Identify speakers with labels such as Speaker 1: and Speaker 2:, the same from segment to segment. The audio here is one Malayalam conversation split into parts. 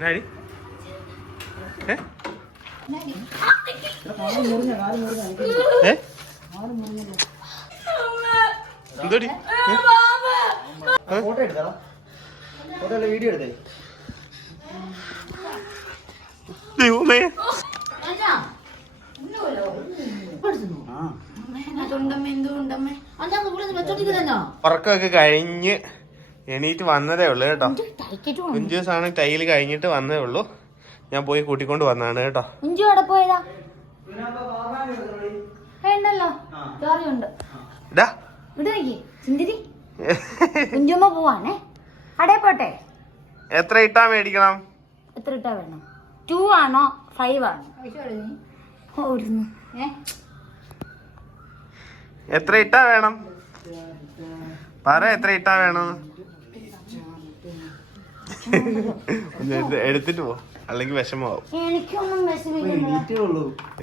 Speaker 1: എന്നാടി ഏ എന്തോടി
Speaker 2: ഫോട്ടോ ഫോട്ടോ അല്ല വീഡിയോ എടുത്തേ
Speaker 1: ദൈവമേ കഴിഞ്ഞ് എണീറ്റ് വന്നതേ ഉള്ളു കേട്ടോ. കുഞ്ചു ദിവസമാണ് ടൈൽ കഴിഞ്ഞിട്ട് വന്നതേ ഉള്ളു. ഞാൻ പോയി കൂട്ടിക്കൊണ്ട് വന്നാണ് കേട്ടോ.
Speaker 3: കുഞ്ചു അവിടെ പോയതാ. പോവാണേ. അടേ പോട്ടെ.
Speaker 1: എത്ര ഇട്ടാ മേടിക്കണം?
Speaker 3: എത്ര ഇട്ടാ വേണം? ടു ആണോ? ഫൈവ് ആണോ?
Speaker 1: എത്ര ഇട്ടാ വേണം? പറ എത്ര ഇട്ടാ വേണം? എടുത്തിട്ട് പോ. അല്ലെങ്കിൽ വിഷമാവും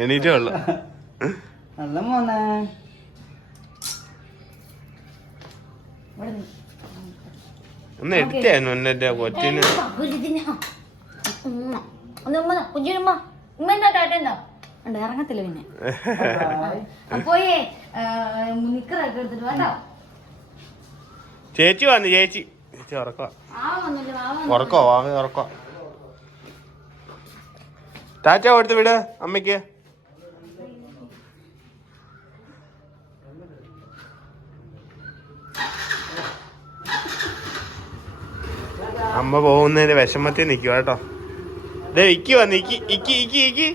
Speaker 1: എണീറ്റേ ഉള്ളു.
Speaker 2: നല്ല മോനെ.
Speaker 1: ഒന്ന് എടുത്തായിരുന്നു എന്നെ കൊച്ചിന്.
Speaker 3: ഇറങ്ങത്തില്ല പിന്നെ. നിക്കറൊക്കെ എടുത്തിട്ട്
Speaker 1: ചേച്ചി വന്നു ചേച്ചി. ചേച്ചി ഉറക്കോ
Speaker 3: ആവുന്നില്ല ആവുന്നില്ല
Speaker 1: ഉറക്കോ വാങ്ങി ഉറക്കോ. ടാറ്റ കൊടുത്ത് വിട് അമ്മയ്ക്ക്. അമ്മ പോകുന്നതിന്റെ വിഷമത്തിൽ നിൽക്കുക കേട്ടോ. ദേ ഇക്കി വന്ന് ഇക്കി ഇക്കി ഇക്കി ഇക്കി.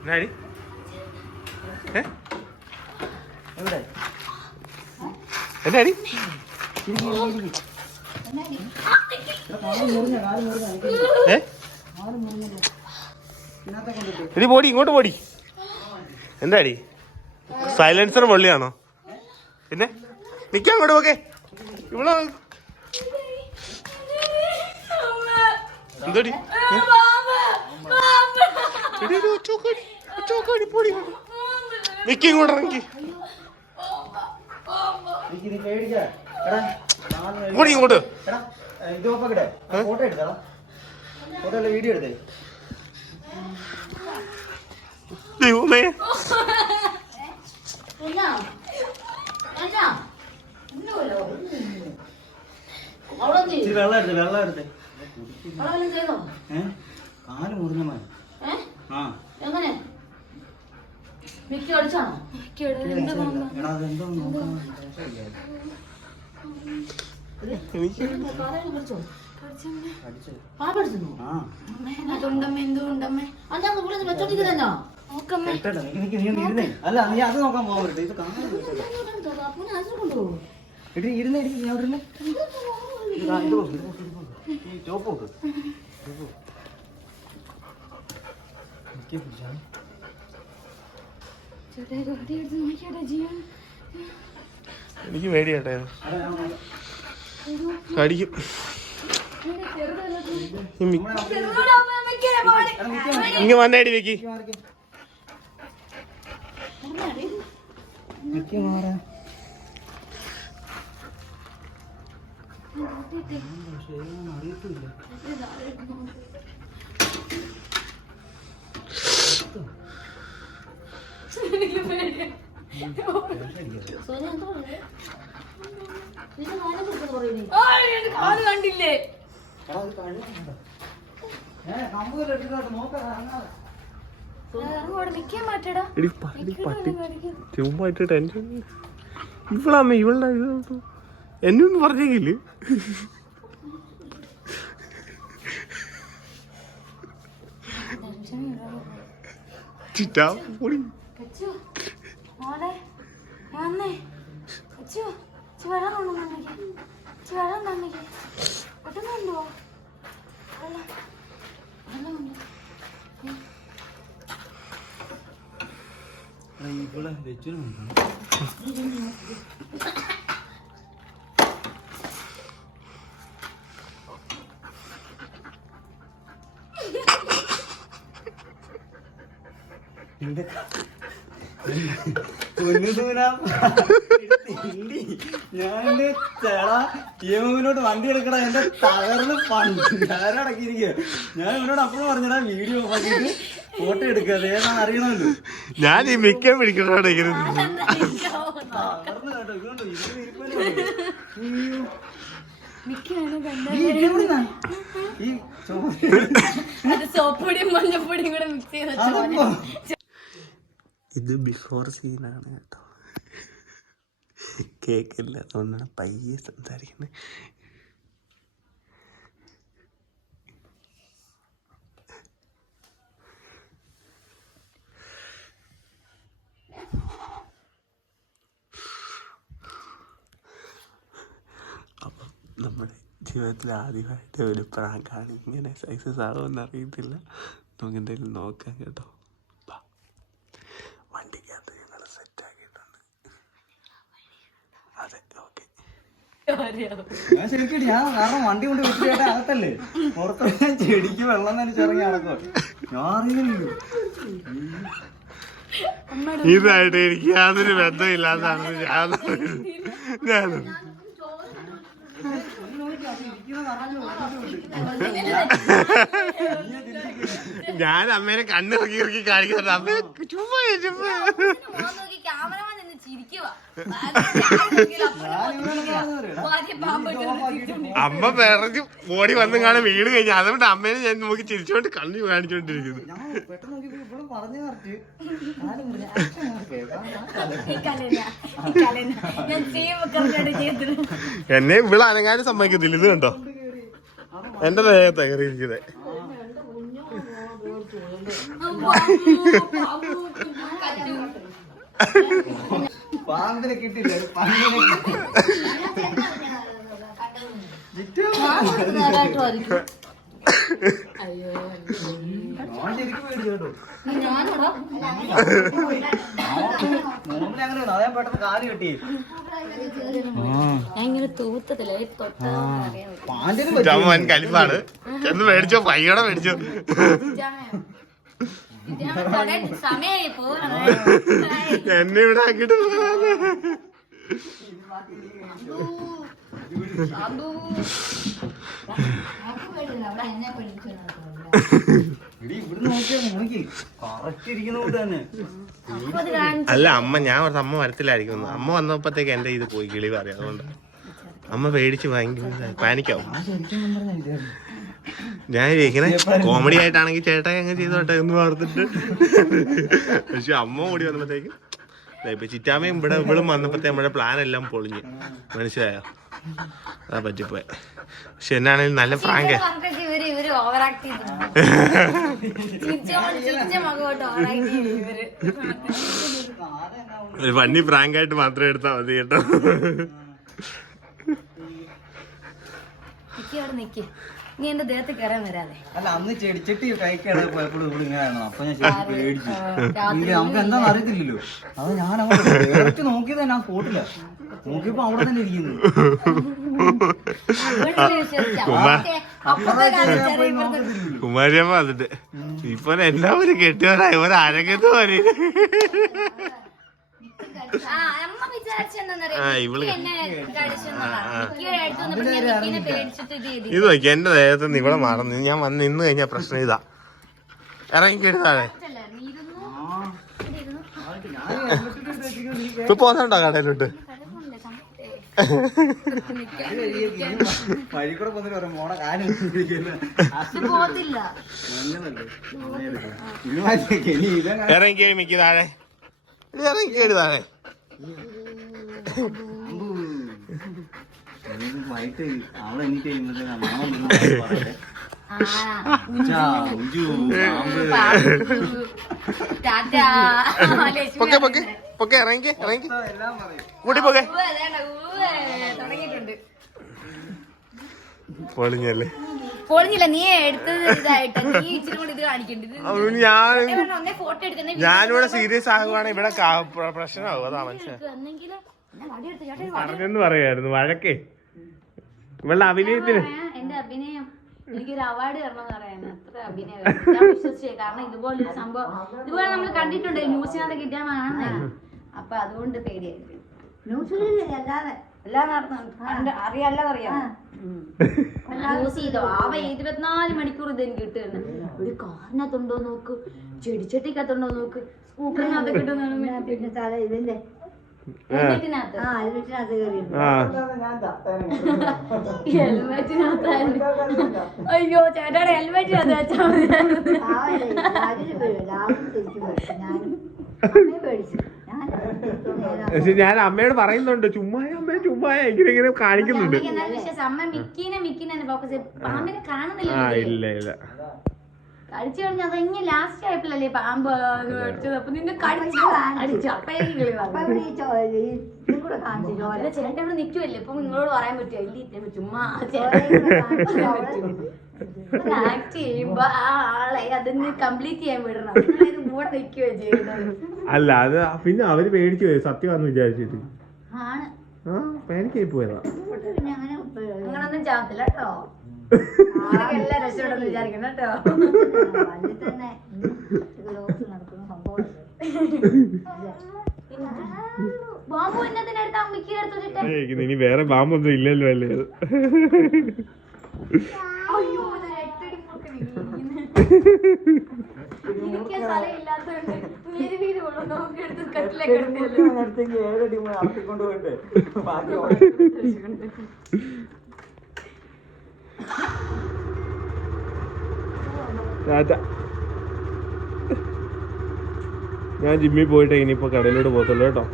Speaker 1: എന്നാടി ഏ
Speaker 2: എവിടെ ഇതിനകത്തെ കൊണ്ടിട്ട്
Speaker 1: പോടി ഇങ്ങോട്ട് പോടി. എന്താടി സൈലൻസർ പൊള്ളിയാണോ പിന്നെ? നിക്കാൻ അങ്ങോട്ട് പോകെ ഇവിടെ എന്തോടി? ഏ? എടി, എടി, ഒച്ചോക്കാടി, ഒച്ചോക്കാടി, പോടി ഇങ്ങോട്ട്. നിക്ക് ഇങ്ങോട്ട് ഇറങ്ങി
Speaker 2: എനിക്ക് നീ പേടിക്കാ എടാ കാൽ കഴുകി-
Speaker 1: പോടി ഇങ്ങോട്ട്
Speaker 2: എടാ ഇത് നോക്കട്ടെ ഫോട്ടോ എടുത്താ ഫോട്ടോ അല്ല വീഡിയോ എടുത്തേ.
Speaker 1: ദൈവമേ.
Speaker 2: വെള്ളം എടുത്തേ വെള്ളം എടുത്തേ. കാൽ മുറിഞ്ഞ
Speaker 3: മതി
Speaker 2: ആ.
Speaker 3: എങ്ങനെ? മിക്ക അടിച്ചാണോ
Speaker 2: അല്ല നീ അത് നോക്കാൻ പോകാൻ പറ്റേ ഇത് കാണാൻ ഇരുന്നേ ഞാൻ ഇരുന്നേ. ചോപ്പ് നോക്ക് ചോപ്പ് നോക്ക്. എനിക്ക്
Speaker 1: പേടിയാട്ടെ. കടിക്കും. ഇങ്ങ് വന്നേടി വെക്കി
Speaker 2: അറിയത്തില്ല.
Speaker 3: പറയുന്നേ
Speaker 4: കണ്ടില്ലേ
Speaker 2: ഇത്
Speaker 1: എന്നൊന്നും പറഞ്ഞെങ്കിൽ ചിറ്റാ പൊടി
Speaker 3: അച്ചു മോളെ വന്നേ. അച്ചു അച്ചു വെള്ളം കൊണ്ടുവന്നിക്ക് അച്ചു വെള്ളം തന്നിക്ക് പെട്ടെന്നുണ്ടോ വെള്ളം വെള്ളം ഉണ്ട്
Speaker 2: എടാ, ഇവിടെ വെച്ചിരുന്നു പൊന്നു സൂന. വണ്ടി ഞാൻ എന്റെ ചേടാ ഇവനോട് വണ്ടി എടുക്കടാ എന്റെ തകർന്ന് പണ്ടാരടക്കിയിരിക്കുക ഞാൻ ഇവനോട് അപ്പോഴും പറഞ്ഞടാ വീഡിയോ ഫോട്ടോ എടുക്കുക ഏതാണെന്ന് അറിയണമല്ലോ.
Speaker 1: ഞാൻ ഈ മിക്ക പിടിക്കണോടെ ഇങ്ങനെ.
Speaker 2: തകർന്ന് കേട്ടോ ഇതുകൊണ്ട് ഇരിപ്പല്ലേ.
Speaker 3: അത് സോപ്പൊടിയും മഞ്ഞപ്പൊടിയും കൂടെ മിക്സ് ചെയ്ത.
Speaker 1: ഇത് ബിഫോർ സീനാണ് കേട്ടോ. കേക്കില്ല അതുകൊണ്ടാണ് പയ്യെ സംസാരിക്കുന്നത് നമ്മുടെ ജീവിതത്തിൽ ആദ്യമായിട്ട് ഒരു പ്രാങ്കാണ് ഇങ്ങനെ സക്സസ് ആകുമെന്ന് അറിയത്തില്ല. നമുക്ക് എന്തെങ്കിലും നോക്കാം കേട്ടോ ബാ. വണ്ടിക്കകത്ത് ഞങ്ങൾ സെറ്റ് ആക്കിയിട്ടുണ്ട് അതെ ഓക്കെ
Speaker 2: ഞാൻ ശരിക്കും ഞാൻ കാരണം വണ്ടി കൊണ്ട് വെച്ചിട്ട് അകത്തല്ലേ? പുറത്ത് ഞാൻ ചെടിക്ക് വെള്ളം നനച്ചിറങ്ങി അടക്കോ ഞാൻ അറിയില്ലല്ലോ
Speaker 1: ഇതായിട്ട് എനിക്ക് യാതൊരു ബന്ധമില്ലാതാണ് ഞാൻ ഞാൻ ഞാൻ അമ്മേനെ കണ്ണിറക്കി ഇറക്കി കാണിക്കുന്നുണ്ട്. അമ്മ ചുമ്മാ ചുമ്മാ
Speaker 3: നോക്കി ക്യാമറമാൻ നിന്ന് ചിരിക്കുവാ
Speaker 1: അമ്മ പിറഞ്ഞു ഓടി വന്നു കാണാൻ വീട് കഴിഞ്ഞ അതുകൊണ്ട് അമ്മേനെ ഞാൻ നോക്കി ചിരിച്ചോണ്ട് കണ്ണു കാണിച്ചോണ്ടിരിക്കുന്നു എന്നെ ഇവിടെ അനങ്ങാനും സമ്മതിക്കത്തില്ല ഇത് കണ്ടോ എന്റെ ദേഹത്തെ കയറിയിരിക്കുന്നത്
Speaker 2: പാമ്പിനെ കിട്ടില്ല. ഞാൻ ശരിക്കും പേടിച്ചു കേട്ടോ അങ്ങനെ അതാ ഞാൻ പെട്ടെന്ന് കാൽ കെട്ടി
Speaker 3: ഞാൻ ഇങ്ങനെ തൂത്തത്തില്ല തൊട്ടാ അറിയാൻ പറ്റും
Speaker 2: പാന്റിന്
Speaker 1: വൻ കലിപ്പാണ്. എന്ന് മേടിച്ചോ പയ്യോടെ മേടിച്ചോ. എന്നെ ഇവിടെ ആക്കിട്ട് അല്ല അമ്മ ഞാൻ ഓർത്ത് അമ്മ വരത്തില്ലായിരിക്കും. അമ്മ വന്നപ്പോഴത്തേക്ക് എന്റെ ഇത് പോയി കിളി പറയാം അതുകൊണ്ട്. അമ്മ പേടിച്ച് ഭയങ്കര പാനിക്കാവും?
Speaker 2: ഞാൻ
Speaker 1: ഇങ്ങനെ കോമഡി ആയിട്ടാണെങ്കിൽ ചേട്ടാ അങ്ങ് ചെയ്തോട്ടെ എന്ന് പറഞ്ഞിട്ട്. പക്ഷെ അമ്മ ഓടി വന്നപ്പോഴത്തേക്ക് ഇപ്പൊ ചിറ്റാമ്മയും ഇവിടെ ഇവളും വന്നപ്പോഴത്തെ നമ്മുടെ പ്ലാൻ എല്ലാം പൊളിഞ്ഞ്. മനസ്സിലായോ? അതാ പറ്റിപ്പോയെ. പക്ഷെ എന്നാണെങ്കിലും നല്ല ഫ്രാങ്ക്
Speaker 3: പറഞ്ഞിട്ട് ഇവർ ഇവർ ഓവർ ആക്ട് ചെയ്തു ചിരിച്ച ചിരിച്ച മകോട്ട് ഓവർ ഇവർ.
Speaker 1: ഒരു ഫണ്ണി പ്രാങ്ക് ആയിട്ട് മാത്രം എടുത്താൽ മതി കേട്ടോ.
Speaker 3: നിക്കി അവിടെ നിക്കി. നീ എന്റെ ദേഹത്ത് കയറാൻ വരാതെ.
Speaker 2: അല്ല അന്ന് ചെടിച്ചട്ടി കഴിക്കാണ് പോയപ്പോഴും ഇവിടെ ഇങ്ങനെയായിരുന്നു അപ്പൊ ഞാൻ ശരിക്കും പേടിച്ചു.
Speaker 3: രാത്രി
Speaker 2: ഇല്ല നമുക്ക് എന്താണെന്ന് അറിയത്തില്ലല്ലോ. അത് ഞാൻ അവിടെ നോക്കിയത് ഞാൻ സ്പോട്ടില്ല നോക്കിയപ്പോ അവിടെ തന്നെ ഇരിക്കുന്നു.
Speaker 3: അതുകൊണ്ടല്ലേ വിശ്വസിച്ചെ. അപ്പത്തെ- അപ്പത്തെ കാലം ചെറിയ ഇപ്പുറത്തെ-
Speaker 1: കുമാരിയമ്മ അതിന്റെ ഇപ്പൊ എല്ലാവരും കെട്ടിയവരായി ഒരു
Speaker 3: ഇത്
Speaker 1: നോക്കി എന്റെ ദേഹത്ത് നിന്ന് ഇവിടെ മാറുന്നു. ഞാൻ വന്ന് നിന്ന് കഴിഞ്ഞാ പ്രശ്നം ഇതാ. ഇറങ്ങി താഴെ.
Speaker 3: നീ ഇരുന്നു,
Speaker 2: ആ,
Speaker 3: ഇരുന്നു.
Speaker 2: ആയിട്ട് ഞാൻ helmet ഇട്ട് വെച്ചിരിക്കുന്നു, നീ
Speaker 1: ഇപ്പൊ പോന്നുണ്ടോ കടയിലോട്ട്
Speaker 2: പോന്നിട്ട് പറയാം മോണ
Speaker 1: ഇറങ്ങി കേറി മിക്കി താഴെ. ഇറങ്ങി കേറി താഴെ. പൊക്കെ പൊക്കെ പൊക്കെ ഇറങ്ങി ഇറങ്ങി കൂട്ടി പൊക്കെ. പൊളിഞ്ഞല്ലേ?
Speaker 3: പൊളിഞ്ഞില്ല നീ എടുത്തത് ഇതായിട്ട്. നീ ഇച്ചിരി കൂടി ഇത്
Speaker 1: കാണിക്കേണ്ടത് ഞാൻ
Speaker 3: ഒന്നേ ഫോട്ടോ എടുക്കുന്നേ.
Speaker 1: ഞാനിവിടെ സീരിയസ് ആകുവാണ് ഇവിടെ പ്രശ്നമാകും അതാ മനസ്സിലായി പറഞ്ഞെന്ന് പറയായിരുന്നു വഴക്കേ. ഇവളുടെ അഭിനയത്തിന്
Speaker 3: എന്റെ അഭിനയം. എനിക്കൊരു അവാർഡ് തരണം പറയാൻ അത്ര അഭിനയം ഞാൻ വിശ്വസിച്ചേ കാരണം ഇതുപോലൊരു സംഭവം ഇതുപോലെ നമ്മൾ കണ്ടിട്ടുണ്ട് ന്യൂസിനകത്ത് കാണുന്നേ അപ്പൊ അതുകൊണ്ട് പേടിയായിരുന്നു
Speaker 4: ന്യൂസിലില്ല അല്ലാതെ.
Speaker 3: എല്ലാം നടന്നു അറിയാല്ല അറിയാം യൂസ് ചെയ്തോ ആവ ഇരുപത്തിനാല് മണിക്കൂർ ഇത് എനിക്ക് കിട്ടുന്നു ഒരു കാറിനകത്തുണ്ടോ നോക്ക്? ചെടിച്ചട്ടിക്കകത്തുണ്ടോ നോക്ക്? സ്കൂട്ടറിനകത്ത് കിട്ടുന്ന
Speaker 4: പിന്നെ തല ഇതിന്റെ
Speaker 3: അയ്യോ ചേട്ടാടെ ഹെൽമെറ്റിനകത്ത് വെച്ചാൽ
Speaker 4: തിരിച്ചു പേടിച്ചു
Speaker 1: പക്ഷെ ഞാൻ അമ്മയോട് പറയുന്നുണ്ട് ചുമ്മായ അമ്മ ചുമ്മായ ഇങ്ങനെ ഇങ്ങനെ കാണിക്കുന്നുണ്ട്. ആ. ഇല്ല ഇല്ല.
Speaker 3: കടിച്ചു കഴിഞ്ഞാൽ അത് ലാസ്റ്റ് ആയപ്പോഴല്ലേ പാമ്പ് കടിച്ചത് അപ്പൊ നിന്നെ കടിച്ചു
Speaker 4: അപ്പൊ
Speaker 3: ചേട്ടൻ ഇവിടെ നിൽക്കുമല്ലേ ഇപ്പൊ നിങ്ങളോട് പറയാൻ പറ്റുമോ ഇല്ല ചുമ്മാ ആക്ട് ചെയ്യുമ്പോ ആ ആളെ അതിന് കംപ്ലീറ്റ് ചെയ്യാൻ വിടണം. കൂടെ നിൽക്കുകയോ ചെയ്യുന്നത്
Speaker 1: അല്ല അത് പിന്നെ അവർ പേടിച്ചു പോയി. സത്യമാണെന്ന് വിചാരിച്ചിട്ട്.
Speaker 3: ആണ്.
Speaker 1: ആ പേടിക്കായി പോയതാ.
Speaker 3: അങ്ങനൊന്നും ചാത്തില്ല കേട്ടോ. രക്ഷപ്പെടുന്നു വിചാരിക്കണം കേട്ടോ.
Speaker 4: അതിൽ തന്നെ ലോകത്ത് നടക്കുന്ന സംഭവം
Speaker 1: ഇനി വേറെ ബാമ്പൊന്നും ഇല്ലല്ലോ അല്ലേ? ഏഴടി
Speaker 3: അയ്യോ ഇത് രക്തടി മുറുക്കൻ ഇങ്ങനെ. ഇരിക്കാൻ സ്ഥലമില്ലാത്തതുകൊണ്ട് വീര് വീര് കൊള്ളു നോക്കി എടുത്ത് കട്ടിലേക്ക് എടുത്തില്ല
Speaker 2: അടുത്തേക്ക് ഏഴ് ടീം നടത്തിക്കൊണ്ട് പോയിട്ട് ബാക്കി
Speaker 1: ഞാൻ ജിമ്മിൽ പോയിട്ട് ഇനിയിപ്പോ കടയിലോട്ട് പോകത്തുള്ളൂ കേട്ടോ.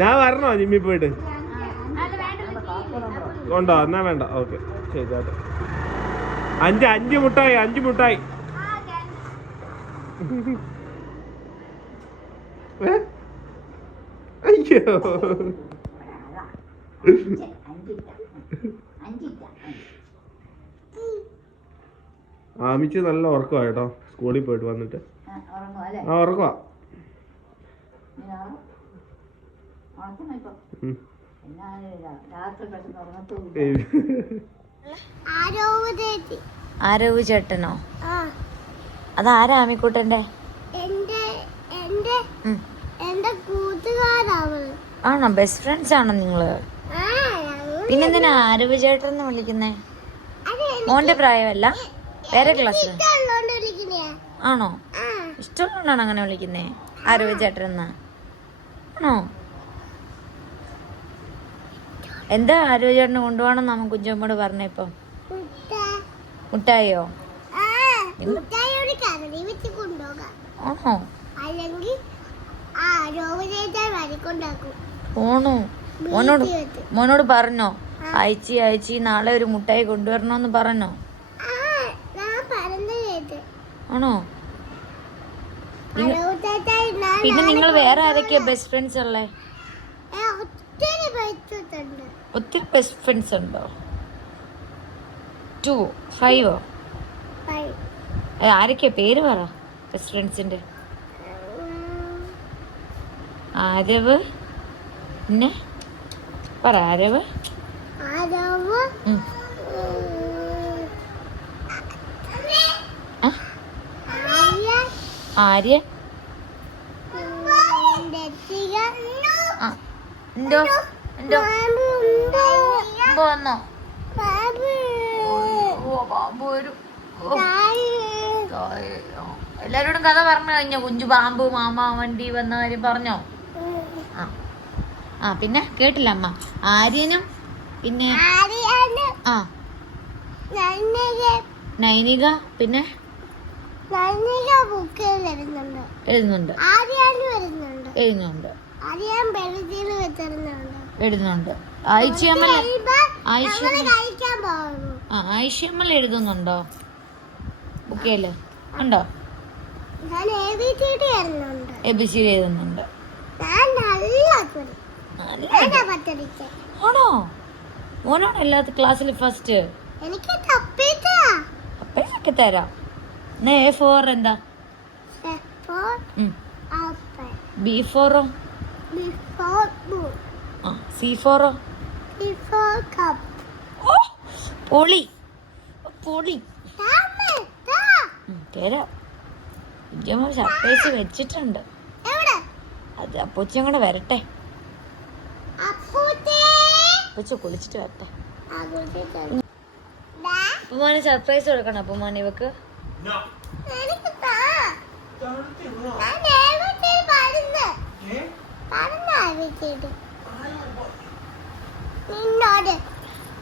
Speaker 1: ഞാൻ വരണോ ജിമ്മിൽ പോയിട്ട് ഉണ്ടോ എന്നാ വേണ്ട ഓക്കെ ശരി. അഞ്ച് അഞ്ച് മുട്ടായി അഞ്ച് മുട്ടായി? അയ്യോ ആമിച്ച് നല്ല ഉറക്കമാ കേട്ടോ. സ്കൂളിൽ പോയിട്ട് വന്നിട്ട്. ആ ഉറക്കമാ
Speaker 3: ആരോവ് ചേട്ടനോ? അതാരാ ആമിക്കൂട്ടന്റെ ആണോ? ബെസ്റ്റ് ഫ്രണ്ട്സ് ആണോ
Speaker 5: നിങ്ങൾ?
Speaker 3: പിന്നെന്തിനാ ആരവ് ചേട്ടൻ എന്ന് വിളിക്കുന്നേ? മോന്റെ പ്രായമല്ല. വേറെ
Speaker 5: ക്ലാസ്
Speaker 3: ആണോ? ഇഷ്ടമുള്ളതുകൊണ്ടാണ് അങ്ങനെ വിളിക്കുന്നേ ആരവ് ചേട്ടൻ എന്നാ ആണോ? എന്താ ആരവ് ചേട്ടനെ കൊണ്ടുപോകണം നമ്മ കുഞ്ചമ്മോട് പറഞ്ഞേ
Speaker 5: ഇപ്പം?
Speaker 3: മുട്ടായോ ആണോ?
Speaker 5: അല്ലെങ്കിൽ ആ രോഗജയിച്ചാൽ വരിക്കൊണ്ടാക്കും.
Speaker 3: പോണു. മോനോട് മോനോട് പറഞ്ഞോ? അയച്ചി അയച്ചി നാളെ ഒരു മുട്ടായി കൊണ്ടുവരണോന്ന് പറഞ്ഞോ? ആണോ? പിന്നെ നിങ്ങൾ വേറെ ആരൊക്കെയാ ബെസ്റ്റ് ഫ്രണ്ട്സ് ഉള്ളേ?
Speaker 5: ഒത്തിരി
Speaker 3: ബെസ്റ്റ് ഫ്രണ്ട്സ് ഉണ്ടോ. ടു ഫൈവോ ആരൊക്കെയാ? പേര് പറ ബെസ്റ്റ് ഫ്രണ്ട്സിന്റെ ആരവ്? പിന്നെ? പറ ആരവ്?
Speaker 5: ആരവ് ആര്യ?
Speaker 3: എന്തോ? എന്തോ. വന്നോ? പാമ്പ് വരും. എല്ലാരോടും കഥ പറഞ്ഞു കഴിഞ്ഞോ? കുഞ്ചു പാമ്പ് മാമ വണ്ടി വന്ന കാര്യം പറഞ്ഞോ? ആ പിന്നെ കേട്ടില്ല അമ്മ. ആര്യനും പിന്നെ ആ. നൈനിക പിന്നെ എഴുതുന്നുണ്ട്. എഴുതുന്നുണ്ട്. എഴുതുന്നുണ്ട്.
Speaker 5: ഞങ്ങൾ
Speaker 3: ആ ആയിഷ്യമ്മൽ എഴുതുന്നുണ്ടോ? ബുക്കേൽ ഉണ്ടോ?
Speaker 5: ഞാൻ എ ബി സി ഡി വരുന്നുണ്ട്
Speaker 3: എ ബി സി എഴുതുന്നുണ്ട്. ആണോ? മോനാണ് എല്ലാത്ത ക്ലാസ്സിൽ ഫസ്റ്റ്
Speaker 5: എനിക്ക്
Speaker 3: തരാം. എന്നാ എ ഫോർ എന്താ? ബി ഫോറോ സി ഫോറോ പൊളി. പൊളി. തരാം. സർപ്രൈസ് വെച്ചിട്ടുണ്ട്. അത് അപ്പൂച്ചിയും കൂടെ വരട്ടെ. അപ്പൂച്ച കുളിച്ചിട്ട് വരട്ടെ. അപ്പുമാന് സർപ്രൈസ് കൊടുക്കണം? അപ്പുമാൻ ഇവക്ക്?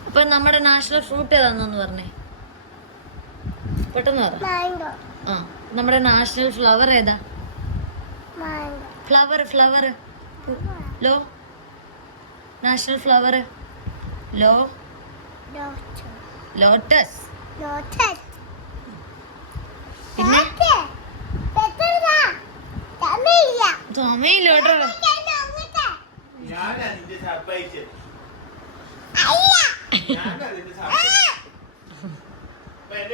Speaker 3: അപ്പൊ നമ്മുടെ നാഷണൽ ഫ്രൂട്ട് ഏതാണെന്ന് പറഞ്ഞേ. പെട്ടെന്ന് പറ. ആ നമ്മുടെ നാഷണൽ ഫ്ലവർ ഏതാ? Flower flower. Law national flower. ലോ ലോട്ടസ്. പിന്നെ?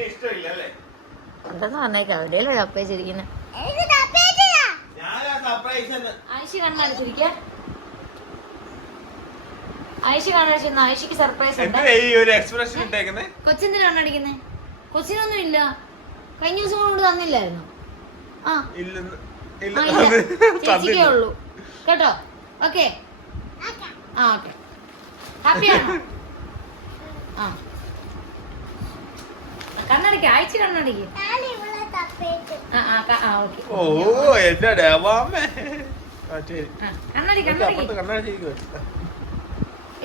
Speaker 1: ഇഷ്ടമില്ല അല്ലേ?
Speaker 3: എന്താന്ന് പറഞ്ഞേക്കാം എവിടെയല്ലേ സർപ്രൈസ് ഇരിക്കുന്നത്
Speaker 5: എനിക്ക് തപ്പേറ്റില്ല
Speaker 1: ഞാനാ സർപ്രൈസ് എന്ന്
Speaker 3: ആയിഷ ആയിഷ ആയിഷക്ക് സർപ്രൈസ് ഉണ്ട്. കണ്ണടിക്കുന്നേ കൊച്ചിനൊന്നും ഇല്ല. കഴിഞ്ഞ ദിവസം കൊണ്ട് തന്നില്ലായിരുന്നു. ആ. ചേച്ചിക്കേ ഉള്ളൂ. കേട്ടോ? ഓക്കെ. ആ ഓക്കെ. ഹാപ്പിയാണോ? ആ. കണ്ണടിക്ക ആഴ്ച കണ്ണടിക്ക്.
Speaker 5: ഞാൻ ഇവിടെ തപ്പേറ്റ്
Speaker 3: ആ ആ ക- ആ ഓക്കെ.
Speaker 1: ഓ എന്റെ ഡേവാമേ ആ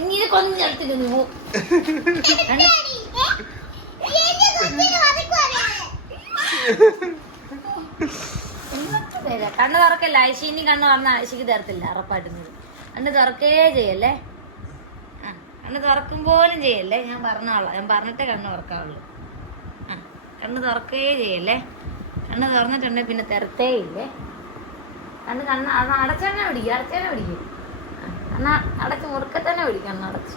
Speaker 1: ശരി
Speaker 3: കൊന്നു കണ്ണടി
Speaker 1: എന്നിട്ട്
Speaker 3: കണ്ണടിക്ക്
Speaker 1: അപ്പുറത്ത് കണ്ണാടിച്ചിരിക്കുവാ
Speaker 3: ഇനി ഇത് കൊഞ്ച് അടുത്തിട്ട് നീ പോ കണ്ണ്. തുറക്കല്ല. ഐശി ഇനി കണ്ണ് തുറന്ന ഐശിക്ക് തരത്തില്ല ഉറപ്പായിട്ടുന്നത് കണ്ണ് തുറക്കേ ചെയ്യല്ലേ? കണ്ണ് തുറക്കും പോലും ചെയ്യല്ലേ? ഞാൻ പറഞ്ഞോളാം. ഞാൻ പറഞ്ഞിട്ടേ കണ്ണ് തുറക്കാവുള്ളൂ. ആ കണ്ണ് തുറക്കേ ചെയ്യല്ലേ? കണ്ണ് തുറന്നിട്ടുണ്ടെങ്കിൽ പിന്നെ തരത്തേ ഇല്ലേ? കണ്ണ് കണ്ണ് അത് അടച്ചെന്നെ പിടിക്കും അടച്ചെണ്ണ പിടിക്കും. കണ്ണ് അടച്ച് മുറുക്കെ തന്നെ വിളിക്കണം കണ്ണ് അടച്ച്.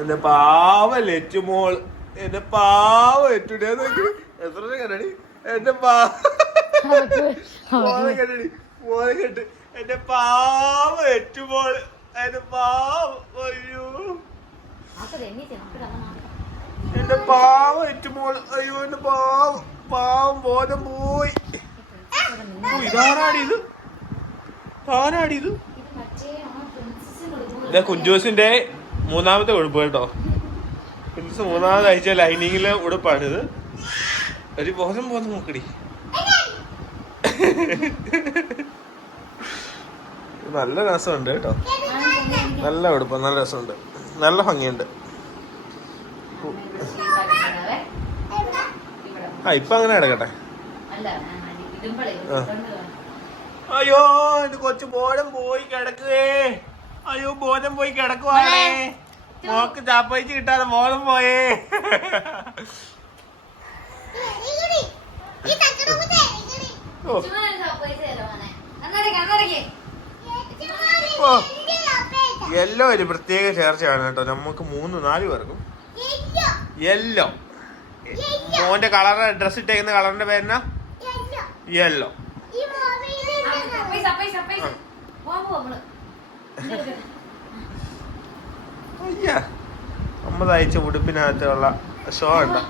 Speaker 1: എന്റെ പാവ ലെറ്റുമോൾ എന്റെ പാവ എറ്റുടേ എത്ര കണ്ടടി? എന്റെ പാവ കണ്ടടി. മോനെ കെട്ട് എന്റെ പാവ എറ്റുമോൾ എന്റെ പാവ. അയ്യോ. എന്റെ പാവ എറ്റുമോൾ അയ്യോ എന്റെ പാവ. പാവം ബോധം പോയി. ഇതാരാടി ഇത് ഇത് ഇതാ കുഞ്ചൂസിന്റെ മൂന്നാമത്തെ ഉടുപ്പ് കേട്ടോ. കുഞ്ചൂസ് മൂന്നാമത് അയച്ച ലൈനിങ്ങിലെ ഉടുപ്പാണിത് ഒരു ബോധം ബോധം നോക്കടി. നല്ല രസമുണ്ട് കേട്ടോ. നല്ല ഉടുപ്പ് നല്ല രസമുണ്ട്. നല്ല ഭംഗിയുണ്ട്. ആ ഇപ്പൊ അങ്ങനെ കിടക്കട്ടെ. അയ്യോ എന്റെ കൊച്ചു ബോധം പോയി കിടക്കുവേ. അയ്യോ ബോധം പോയി കിടക്കുവാണേ. മോക്ക് ചാപ്പയിച്ച് കിട്ടാതെ ബോധം പോയേ. എല്ലോ. യെല്ലോ ഒരു പ്രത്യേക ചേർച്ചയാണ് കേട്ടോ. നമുക്ക് മൂന്ന് നാല് പേർക്കും. യെല്ലോ മോന്റെ കളർ ഡ്രസ് ഇട്ടേക്കുന്ന കളറിന്റെ പേരെന്നാ? യെല്ലോ. അയ്യ അമ്മ തയ്ച്ച ഉടുപ്പിനകത്തുള്ള ഷോ ഉണ്ടോ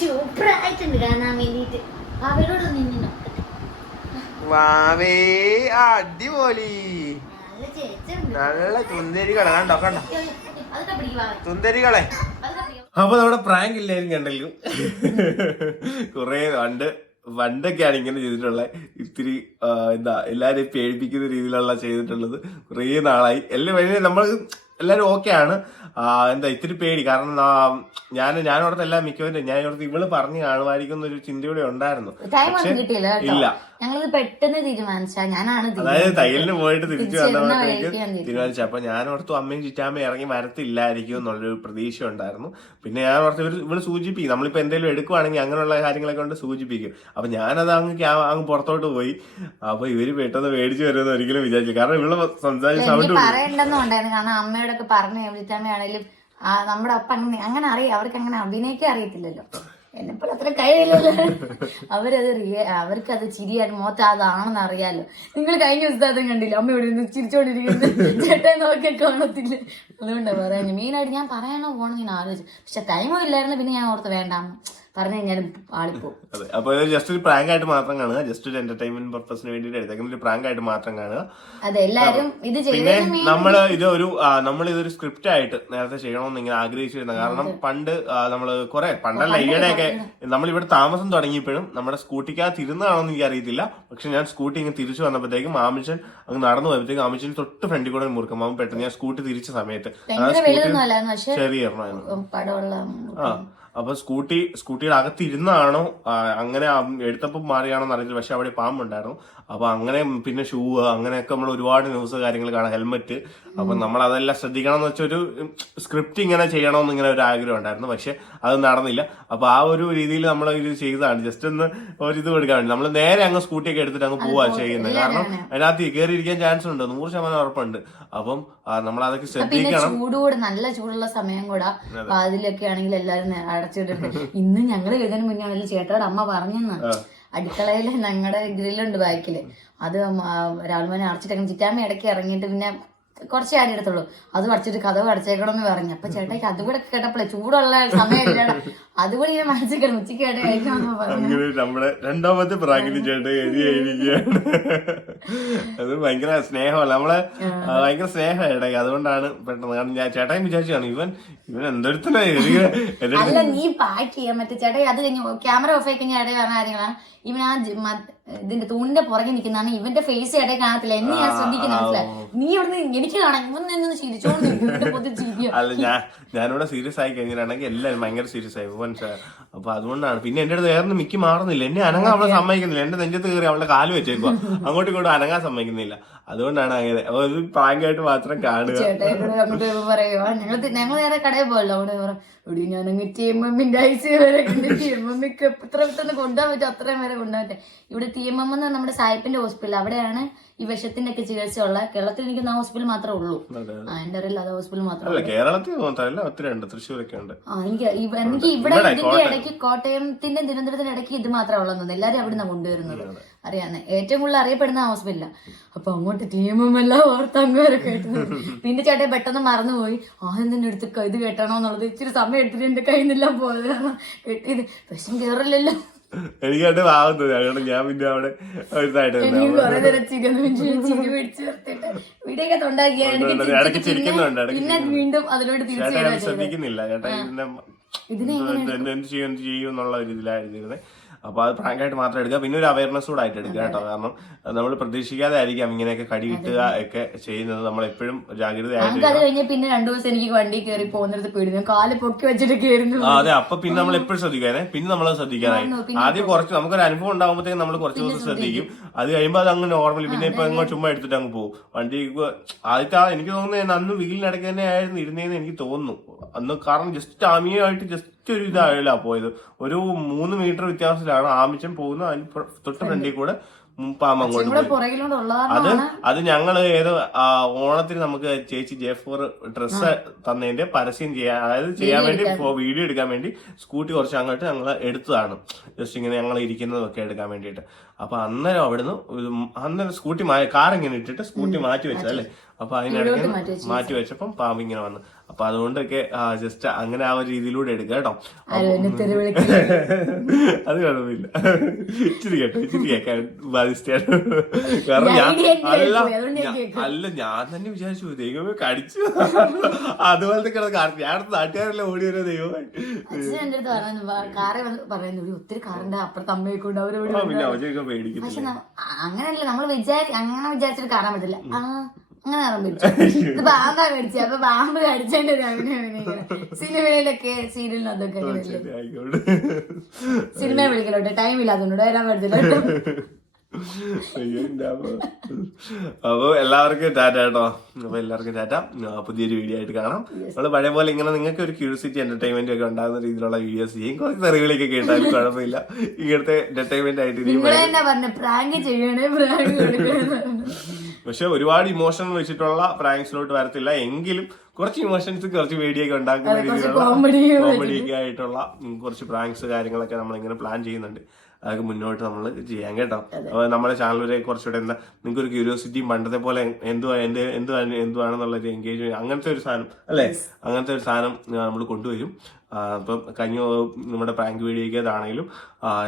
Speaker 3: സൂപ്പറായിട്ടുണ്ട് കാണാൻ വേണ്ടിട്ട് അവരോട് നിന്നു
Speaker 1: വാവേ അടിപൊളി.
Speaker 3: നല്ല
Speaker 1: തുന്തരികളെ കണ്ടോ കണ്ടോ? തുന്തരികളെ അപ്പൊ നമ്മുടെ പ്രാങ്ക് ഇല്ലായിരുന്നു കണ്ടല്ലോ. കൊറേ പണ്ട് പണ്ടൊക്കെയാണ് ഇങ്ങനെ ചെയ്തിട്ടുള്ളത് ഇത്തിരി എന്താ എല്ലാരെയും പേടിപ്പിക്കുന്ന രീതിയിലുള്ള ചെയ്തിട്ടുള്ളത് കുറേ നാളായി. എല്ലാം നമ്മൾ എല്ലാരും ഓക്കെ ആണ്. എന്താ ഇത്തിരി പേടി. കാരണം ഞാൻ ഞാൻ എല്ലാം മിക്കവരും ഞാൻ ഇവിടുത്തെ ഇവൾ പറഞ്ഞു കാണുമായിരിക്കും ഒരു ചിന്തയോടെ ഉണ്ടായിരുന്നു. ഇല്ല.
Speaker 3: പെട്ടെന്ന് തീരുമാനിച്ച ഞാനാണ്
Speaker 1: അതായത് തയ്യലിന് പോയിട്ട് തിരിച്ചു വന്നപ്പോഴത്തേക്ക് തീരുമാനിച്ചു. അപ്പൊ ഞാൻ ഓർത്തു അമ്മയും ചിറ്റാമ്മയും ഇറങ്ങി വരത്തില്ലായിരിക്കും എന്നുള്ളൊരു പ്രതീക്ഷ ഉണ്ടായിരുന്നു. പിന്നെ ഞാൻ ഓർത്ത് ഇവർ ഇവൾ സൂചിപ്പിക്കും. നമ്മളിപ്പോ എന്തെങ്കിലും എടുക്കുവാണെങ്കിൽ അങ്ങനെയുള്ള കാര്യങ്ങളൊക്കെ കൊണ്ട് സൂചിപ്പിക്കും. അപ്പൊ ഞാനത് അങ്ങ് അങ്ങ് പുറത്തോട്ട് പോയി. അപ്പൊ ഇവർ പെട്ടെന്ന് മേടിച്ചു വരുമെന്ന് ഒരിക്കലും വിചാരിച്ചു കാരണം ഇവൾ സംസാരിച്ച സൗണ്ട്
Speaker 3: പറയണ്ടെന്നുണ്ടായിരുന്നു പറയണ്ടെന്നും കാരണം അമ്മയോടൊക്കെ പറഞ്ഞു എവിളിച്ചമ്മയാണേലും ആ നമ്മുടെ അപ്പ അങ്ങനെ അങ്ങനെ അറിയാം അവർക്ക് അങ്ങനെ അഭിനയിക്കാൻ അറിയത്തില്ലല്ലോ. എന്നെപ്പോൾ അത്ര കഴിയില്ലല്ലോ. അവരത് റിയ അവർക്കത് ചിരിയായിട്ട് മുഖത്ത് അതാണെന്ന് അറിയാലോ. നിങ്ങൾ കഴിഞ്ഞ ദിവസത്തെ അതും കണ്ടില്ല? അമ്മ ഇവിടെ നിന്ന് ചിരിച്ചോണ്ടിരിക്കുന്നത് ചേട്ടൻ നോക്കി കാണത്തില്ല. അതുകൊണ്ടാണ് പറയാൻ മെയിനായിട്ട് ഞാൻ പറയണോ പോണെന്ന് ഞാൻ ആലോചിച്ചു. പക്ഷെ ടൈമും ഇല്ലായിരുന്നു. പിന്നെ ഞാൻ ഓർത്ത് വേണ്ട പറഞ്ഞു കഴിഞ്ഞാലും ആളിപ്പോ.
Speaker 1: അതെ. അപ്പൊ ഇത് ജസ്റ്റ് ഒരു പ്രാങ്ക് ആയിട്ട് മാത്രം കാണുക. ജസ്റ്റ് ഒരു എന്റർടൈൻമെന്റ് പർപ്പസിന് വേണ്ടിയിട്ട് എടുത്തേക്കുന്ന ഒരു പ്രാങ്ക് ആയിട്ട് മാത്രം കാണുക.
Speaker 3: അതെ എല്ലാരും ഇത്
Speaker 1: പിന്നെ
Speaker 3: ചെയ്തതിന്
Speaker 1: നമ്മൾ ഇത് ഒരു നമ്മൾ ഇതൊരു സ്ക്രിപ്റ്റ് ആയിട്ട് നേരത്തെ ചെയ്യണമെന്ന് ഇങ്ങനെ ആഗ്രഹിച്ചിരുന്ന കാരണം പണ്ട് ആ, നമ്മൾ കുറെ പണ്ടല്ല ഈയിടെയൊക്കെ നമ്മൾ ഇവിടെ താമസം തുടങ്ങിയപ്പോഴും നമ്മുടെ സ്കൂട്ടിക്കകത്ത് ഇരുന്നാണെന്ന് എനിക്ക് അറിയത്തില്ല പക്ഷെ ഞാൻ സ്കൂട്ടി ഇങ്ങനെ തിരിച്ചു വന്നപ്പോഴത്തേക്കും മാമിച്ചൻ അങ്ങ് നടന്നു പോയപ്പോഴത്തേക്കും മാമിച്ചൻ തൊട്ട് ഫ്രണ്ടിൽ കൂടെ മുറുക്കം മാമൻ പെട്ടെന്ന് ഞാൻ സ്കൂട്ടി തിരിച്ച സമയത്ത്.
Speaker 3: ഭയങ്കര വലുതൊന്നും അല്ലായിരുന്നു പക്ഷെ
Speaker 1: ചെറിയ
Speaker 3: പടമുള്ള
Speaker 1: ആ അപ്പൊ സ്കൂട്ടി സ്കൂട്ടിയുടെ അകത്തിരുന്നാണോ അങ്ങനെ എടുത്തപ്പം എടുത്തപ്പോൾ മാറിയാണോ അറിയില്ല പക്ഷെ അവിടെ പാമ്പുണ്ടായിരുന്നു. അപ്പൊ അങ്ങനെ പിന്നെ ഷൂ അങ്ങനെയൊക്കെ നമ്മൾ ഒരുപാട് ന്യൂസ് കാര്യങ്ങൾ കാണാം. ഹെൽമെറ്റ്. അപ്പൊ നമ്മൾ അതെല്ലാം ശ്രദ്ധിക്കണം എന്ന് വെച്ചൊരു സ്ക്രിപ്റ്റ് ഇങ്ങനെ ചെയ്യണമെന്ന് ഇങ്ങനെ ഒരു ആഗ്രഹം ഉണ്ടായിരുന്നു. പക്ഷെ അത് നടന്നില്ല. അപ്പൊ ആ ഒരു രീതിയിൽ നമ്മൾ ഇത് ചെയ്തതാണ്. ജസ്റ്റ് ഒന്ന് ഒരു ഇത് കൊടുക്കാൻ വേണ്ടി നമ്മൾ നേരെ അങ്ങ് സ്കൂട്ടിയൊക്കെ എടുത്തിട്ട് അങ്ങ് പോവാ ചെയ്യുന്നത്. കാരണം അതിനകത്ത് കയറിയിരിക്കാൻ ചാൻസ് ഉണ്ട്. നൂറ് ശതമാനം ഉറപ്പുണ്ട്. അപ്പം നമ്മൾ അതൊക്കെ ശ്രദ്ധിക്കണം.
Speaker 3: ചൂട് കൂടെ നല്ല ചൂടുള്ള സമയം കൂടാ. അതിലൊക്കെ ആണെങ്കിൽ എല്ലാരും അടച്ചിട്ടിട്ട് ഇന്ന് ഞങ്ങൾ എഴുതാൻ മുന്നേ ആണെങ്കിൽ ചേട്ടയുടെ അമ്മ പറഞ്ഞെന്ന്. അടുക്കളയിൽ ഞങ്ങളുടെ ഗ്രില്ലുണ്ട് ബാക്കിൽ. അത് രാവിലെ അടച്ചിട്ട് ചിറ്റാമ്മ ഇടയ്ക്ക് ഇറങ്ങിയിട്ട് പിന്നെ കുറച്ച് കാര്യം എടുത്തുള്ളൂ. അത് അടച്ചിട്ട് കഥവ് അടച്ചേക്കണമെന്ന് പറഞ്ഞു. അപ്പൊ ചേട്ടായിക്ക് അതുകൂടെ കേട്ടപ്പോഴേ ചൂടുള്ള സമയമില്ല അതുകൂടി ഞാൻ മനസ്സിൽ കിടന്നു ഉച്ചയ്ക്ക് കേട്ട് കഴിക്കണമെന്ന് പറഞ്ഞു.
Speaker 1: അങ്ങനെ നമ്മുടെ രണ്ടാമത്തെ പ്രാങ്കിന് ചേട്ടൻ എഴുതിയിരിക്കുകയാണ് അത് ഭയങ്കര സ്നേഹമല്ല നമ്മളെ ഭയങ്കര സ്നേഹമാണ് ഇടയ്ക്ക്. അതുകൊണ്ടാണ് പെട്ടെന്ന്. കാരണം ഞാൻ ചേട്ടായി വിചാരിച്ചാണ് ഇവൻ ഇവൻ എന്തൊരുത്തനാ എഴുതിയ
Speaker 3: അല്ല നീ പാക്ക് ചെയ്യാൻ മറ്റേ ചേട്ടായി അത് കഴിഞ്ഞ് ക്യാമറ ഓഫ് ആയി കഴിഞ്ഞാൽ ഇടയിൽ പറഞ്ഞ കാര്യങ്ങളാണ്. ഇവൻ ആ ഇതിന്റെ തൂണിന്റെ പുറകെ നിൽക്കുന്നതാണ്. ഇവന്റെ ഫേസ് ഇടയിൽ കാണത്തില്ല. എന്നെ ഞാൻ ശ്രദ്ധിക്കുന്ന മനസ്സിലായി? നീ ഇവിടുന്ന് എനിക്ക് കാണാം. ഇവൻ നിന്ന് ചിരിയോ
Speaker 1: അല്ല ഞാൻ ഞാനിവിടെ സീരിയസ് ആയി കഴിഞ്ഞിട്ടാണെങ്കിൽ എല്ലാവരും ഭയങ്കര സീരിയസ് ആയി. മനസ്സിലായി അപ്പൊ അതുകൊണ്ടാണ്. പിന്നെ എന്റെ അടുത്ത് വേറെ മിക്കി മാറുന്നില്ല. എന്നെ അനങ്ങാൻ അവളെ സമ്മതിക്കുന്നില്ല. എന്റെ നെഞ്ചത്ത് കയറി അവളുടെ കാൽ വെച്ചേക്കുക അങ്ങോട്ടും ഇങ്ങോട്ടും അനങ്ങാൻ സമ്മതിക്കുന്നില്ല. അതുകൊണ്ടാണ് അങ്ങനെ. ഒരു പ്രാങ്കായിട്ട് മാത്രം കാണുക.
Speaker 3: അങ്ങോട്ട് പറയുവാ ഞങ്ങൾ ഞങ്ങൾ നേരെ കടയിൽ പോയല്ലോ അവിടെ ഇവിടെ ഞാൻ അങ്ങ് ടി എം എമ്മിന്റെ ഐസ് വരെ ടി എം എമ്മിക്ക് എത്ര പെട്ടെന്ന് കൊണ്ടുപോകാൻ പറ്റും അത്രയും വരെ കൊണ്ടുപോകാൻ പറ്റും. ഇവിടെ ടി എം എം എന്ന് നമ്മുടെ സായിപ്പിന്റെ ഹോസ്പിറ്റൽ അവിടെയാണ് ഈ വിഷത്തിന്റെ ഒക്കെ ചികിത്സ ഉള്ള കേരളത്തിൽ എനിക്ക് ആ ഹോസ്പിറ്റൽ മാത്രമേ ഉള്ളൂ. എന്റെ അറിയില്ല അത് ഹോസ്പിറ്റൽ മാത്രമേ
Speaker 1: കേരളത്തിൽ മാത്രമല്ല ഒത്തിരി ഉണ്ട് തൃശ്ശൂരൊക്കെ ഉണ്ട്.
Speaker 3: എനിക്ക് എനിക്ക് ഇവിടെ ഇതിന്റെ ഇടയ്ക്ക് കോട്ടയത്തിന്റെ തിരുവനന്തപുരത്തിന്റെ ഇടയ്ക്ക് ഇത് മാത്രമേ ഉള്ളൂ എല്ലാരും അവിടെ നിന്നാണ് കൊണ്ടുവരുന്നത്. അറിയാന്ന് ഏറ്റവും കൂടുതൽ അറിയപ്പെടുന്ന ഹോസ്പിറ്റലാണ് ഹോസ്പിറ്റല അപ്പൊ അങ്ങോട്ട് ടീമും എല്ലാം ഓർത്ത് അങ്ങ് വരെ കേട്ടത്. പിന്നെ ചേട്ടൻ പെട്ടെന്ന് മറന്നുപോയി. ആദ്യം തന്നെ എടുത്ത് ഇത് കെട്ടണോ എന്നുള്ളത് ഇച്ചിരി സമയം എടുത്തിട്ട് എന്റെ കയ്യിൽ നിന്നെല്ലാം പോയത് കെട്ടിയത്. പക്ഷെ കേറില്ലല്ലോ
Speaker 1: എനിക്ക് ആവുന്നത് ഞാൻ പിന്നെ അവിടെ ഇടയ്ക്ക് ചിരിക്കുന്നുണ്ട്, ചേട്ടാ അത് ശ്രദ്ധിക്കുന്നില്ല. ചേട്ടാ
Speaker 3: ഇതിനെ
Speaker 1: എന്ത് ചെയ്യും എന്നുള്ള ഒരു ഇതിലായിരുന്നിരുന്നത് അപ്പൊ അത് പ്രാങ്ക് ആയിട്ട് മാത്രം എടുക്കുക. പിന്നെ ഒരു അവയർനെസ് കൂടെ ആയിട്ട് എടുക്കുക കേട്ടോ. കാരണം നമ്മൾ പ്രതീക്ഷിക്കാതെ ആയിരിക്കാം ഇങ്ങനെയൊക്കെ കടി കിട്ടുക ഒക്കെ ചെയ്യുന്നത്. നമ്മൾ എപ്പോഴും
Speaker 3: അത് കഴിഞ്ഞ് പിന്നെ രണ്ടു ദിവസം എനിക്ക് വണ്ടി കയറി പോകുന്നിടത്ത് പേടിച്ചു കാൽ പൊക്കി വെച്ചിട്ട് കയറുന്നു.
Speaker 1: അതെ. അപ്പൊ പിന്നെ നമ്മൾ എപ്പോഴും ശ്രദ്ധിക്കാനേ. പിന്നെ നമ്മൾ ശ്രദ്ധിക്കാനായി. ആദ്യം കുറച്ച് നമുക്കൊരു അനുഭവം ഉണ്ടാകുമ്പോഴത്തേക്കും നമ്മൾ കുറച്ച് ദിവസം ശ്രദ്ധിക്കും. അത് കഴിയുമ്പോൾ അത് അങ്ങ് നോർമലി പിന്നെ ഇപ്പൊ അങ്ങ് ചുമ്മാ എടുത്തിട്ട് അങ്ങ് പോകും. വണ്ടി ആദ്യത്തെ എനിക്ക് തോന്നുന്നത് അന്ന് വീലിനടക്ക് തന്നെ ആയിരുന്നു ഇരുന്നേന്ന് എനിക്ക് തോന്നുന്നു. അന്ന് കാരണം ജസ്റ്റ് ആമിയായിട്ട് ജസ്റ്റ് ഒരു ഇതായില്ല പോയത്. ഒരു മൂന്ന് മീറ്റർ വ്യത്യാസത്തിലാണ് ആമിച്ചം പോകുന്ന അതിന് തൊട്ട് ഫ്രണ്ടിൽ കൂടെ പാമ്പ് അങ്ങോട്ട് പോയി. അത് അത് ഞങ്ങൾ ഏത് ഓണത്തിന് നമുക്ക് ചേച്ചി ജെ ഫോർ ഡ്രസ്സ് തന്നതിന്റെ പരസ്യം ചെയ്യാൻ അതായത് ചെയ്യാൻ വേണ്ടി വീഡിയോ എടുക്കാൻ വേണ്ടി സ്കൂട്ടി കുറച്ച് അങ്ങോട്ട് ഞങ്ങൾ എടുത്തതാണ്. ജസ്റ്റ് ഇങ്ങനെ ഞങ്ങൾ ഇരിക്കുന്നതൊക്കെ എടുക്കാൻ വേണ്ടിയിട്ട്. അപ്പൊ അന്നേരം അവിടുന്ന് അന്നേരം സ്കൂട്ടി കാർ ഇങ്ങനെ ഇട്ടിട്ട് സ്കൂട്ടി മാറ്റി വെച്ചതല്ലേ? അപ്പൊ അതിനിടയ്ക്ക് മാറ്റി വെച്ചപ്പം പാമ്പ് ഇങ്ങനെ വന്നു. അപ്പൊ അതുകൊണ്ടൊക്കെ ജസ്റ്റ് അങ്ങനെ ആ ഒരു രീതിയിലൂടെ എടുക്കുക കേട്ടോ. അത് കുഴപ്പമില്ല. ഇച്ചിരി കേട്ടോ ഇച്ചിരി കേൾക്കാൻ ബാധിച്ചാണ് കാരണം ഞാൻ അല്ല അല്ല ഞാൻ തന്നെ വിചാരിച്ചു ദൈവമേ കടിച്ചു. അതുപോലത്തെ കിടന്ന് കാ- ഞാൻ നാട്ടുകാരെല്ലാം ഓടി വരുന്ന
Speaker 3: ദൈവമായി എന്റെ അടുത്ത് പറഞ്ഞു കാറെ പറയുന്നു ഇവിടെ ഒത്തിരി കാറുണ്ട് അപ്പുറത്ത് അമ്മയൊക്കെ ഉണ്ട് അവരോട്
Speaker 1: ആ, പിന്നെ അവജയൊക്കെ പേടിക്കുന്നില്ല
Speaker 3: അങ്ങനെയല്ല നമ്മൾ വിചാരി അങ്ങനെ വിചാരിച്ചിട്ട് കാണാൻ പറ്റില്ല. ആ അങ്ങനെ ആരംഭിച്ചു ബാമ്പാ കടിച്ചത് അപ്പൊ ബാമ്പ് കടിച്ചേണ്ട ഒരു അഭിനയം. സിനിമയിലൊക്കെ സീരിയലിനും അതൊക്കെ അങ്ങനെയല്ലേ
Speaker 1: ശരി, ആയിക്കോട്ടെ.
Speaker 3: സിനിമ വിളിക്കലോട്ടെ ടൈം ഇല്ലാത്തോണ്ട് വരാൻ പറ്റില്ല കേട്ടോ.
Speaker 1: അയ്യോ, അപ്പൊ. എല്ലാവർക്കും ടാറ്റ കേട്ടോ. അപ്പൊ എല്ലാവർക്കും ടാറ്റ. പുതിയൊരു വീഡിയോ ആയിട്ട് കാണാം. നമ്മൾ പഴയ പോലെ ഇങ്ങനെ നിങ്ങൾക്ക് ഒരു ക്യൂരിയോസിറ്റി എന്റർടൈൻമെന്റ് ഒക്കെ ഉണ്ടാകുന്ന രീതിയിലുള്ള വീഡിയോസ് ചെയ്യും. കുറച്ച് തെറികളൊക്കെ കേട്ടാലും കുഴപ്പമില്ല. ഇങ്ങനത്തെ എന്റർടൈൻമെന്റ് ആയിട്ട്
Speaker 3: പ്രാങ്ക് ചെയ്യണേ പ്രാങ്ക്
Speaker 1: പക്ഷെ ഒരുപാട് ഇമോഷൻ വെച്ചിട്ടുള്ള പ്രാങ്ക്സിലോട്ട് വരത്തില്ല. എങ്കിലും കുറച്ച് ഇമോഷൻസ് കുറച്ച് വീഡിയോ ഒക്കെ ഉണ്ടാക്കുന്ന രീതിയിലുള്ള കോമഡിയൊക്കെ ആയിട്ടുള്ള കുറച്ച് പ്രാങ്ക്സ് കാര്യങ്ങളൊക്കെ നമ്മൾ ഇങ്ങനെ പ്ലാൻ ചെയ്യുന്നുണ്ട്. അതൊക്കെ മുന്നോട്ട് നമ്മൾ ചെയ്യാം കേട്ടോ. അപ്പൊ നമ്മുടെ ചാനലിലെ കുറച്ചുകൂടെ എന്താ നിങ്ങൾക്ക് ഒരു ക്യൂരിയോസിറ്റിയും പണ്ടത്തെ പോലെ എന്തുവാ എന്റെ എന്തുവാണ് എന്തുവാണെന്നുള്ള ഒരു എൻഗേജ്മെന്റ് അങ്ങനത്തെ ഒരു സാധനം അല്ലേ? അങ്ങനത്തെ ഒരു സാധനം നമ്മൾ കൊണ്ടുവരും. അപ്പൊ കഴിഞ്ഞ നമ്മുടെ പ്രാങ്ക് വീഡിയോക്കേതാണെങ്കിലും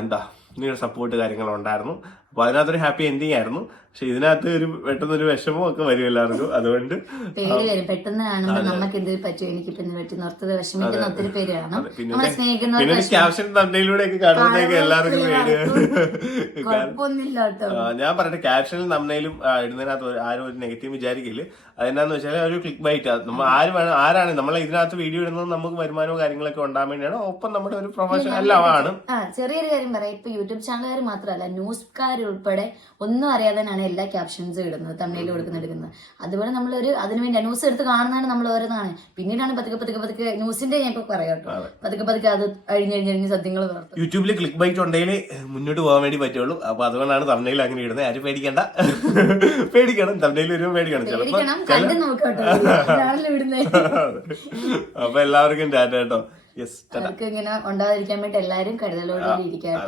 Speaker 1: എന്താ നിങ്ങളുടെ സപ്പോർട്ട് കാര്യങ്ങളുണ്ടായിരുന്നു. അപ്പൊ അതിനകത്തൊരു ഹാപ്പി എൻഡിങ് ആയിരുന്നു. പക്ഷെ ഇതിനകത്ത് ഒരു പെട്ടെന്ന് ഒരു വിഷമം ഒക്കെ വരും എല്ലാവർക്കും. അതുകൊണ്ട്
Speaker 3: പേടി വരും. പെട്ടെന്ന് കാണുമ്പോൾ നമുക്ക് എന്ത് പറ്റും? എനിക്ക് പിന്നെ പറ്റുന്ന ഓർത്തത് വിഷമിക്കുന്ന ഒത്തിരി പേര് കാണും.
Speaker 1: പിന്നെ
Speaker 3: നമ്മളെ സ്നേഹിക്കുന്നവർ
Speaker 1: പിന്നെ ക്യാപ്ഷൻ തന്നയിലൂടെ ഒക്കെ കാണുമ്പോഴത്തേക്ക് എല്ലാവർക്കും പേടി
Speaker 3: കുഴപ്പമൊന്നുമില്ല കേട്ടോ.
Speaker 1: ഞാൻ പറയട്ടെ ക്യാപ്ഷനിൽ നമ്മയിലും ഇടുന്നതിനകത്ത് ആരും ഒരു നെഗറ്റീവ് വിചാരിക്കില്ല. അതെന്നാന്ന് വെച്ചാൽ ഒരു ക്ലിക്ക് ബൈറ്റ് നമ്മൾ ആര് വേണം ആരാണ്? നമ്മൾ ഇതിനകത്ത് വീഡിയോ ഇടുന്നത് നമുക്ക് വരുമാനവും കാര്യങ്ങളൊക്കെ ഉണ്ടാകാൻ വേണ്ടിയാണ്. ഒപ്പം നമ്മുടെ ഒരു പ്രൊഫഷൻ എല്ലാം ആണ്.
Speaker 3: ആ ചെറിയൊരു കാര്യം പറയാം. ഇപ്പൊ യൂട്യൂബ് ചാനലുകാർ മാത്രമല്ല ന്യൂസ്കാർ ഉൾപ്പെടെ ഒന്നും അറിയാതെയാണ് എല്ലാ ക്യാപ്ഷൻസും ഇടുന്നത് തമിഴിൽ കൊടുക്കുന്ന എടുക്കുന്നത്. അതുപോലെ നമ്മളൊരു അതിനുവേണ്ടി ന്യൂസ് എടുത്ത് കാണുന്നതാണ് നമ്മൾ ഓരോന്നാണ് പിന്നീടാണ് പതുക്കെ പതുക്കെ പതുക്കെ ന്യൂസിന്റെ ഞാൻ ഇപ്പൊ പറയാം കേട്ടോ. പതുക്കെ പതുക്കെ അത് അഴിഞ്ഞഴിഞ്ഞഴിഞ്ഞ് സത്യങ്ങൾ
Speaker 1: യൂട്യൂബിൽ ക്ലിക്ക് ബൈറ്റ് ഉണ്ടെങ്കിൽ മുന്നോട്ട് പോകാൻ വേണ്ടി പറ്റുള്ളൂ. അപ്പൊ അതുകൊണ്ടാണ് തമിഴിൽ അങ്ങനെ ഇടുന്നത്. ആരും പേടിക്കണ്ട. പേടിക്കണം. തമിഴിൽ ഒരു പേടിക്കണം. അപ്പൊ എല്ലാവർക്കും ടാറ്റ കേട്ടോ.
Speaker 3: അവർക്ക് ഇങ്ങനെ ഉണ്ടാതിരിക്കാൻ വേണ്ടി എല്ലാരും കരുതലോടെ ഇരിക്കാം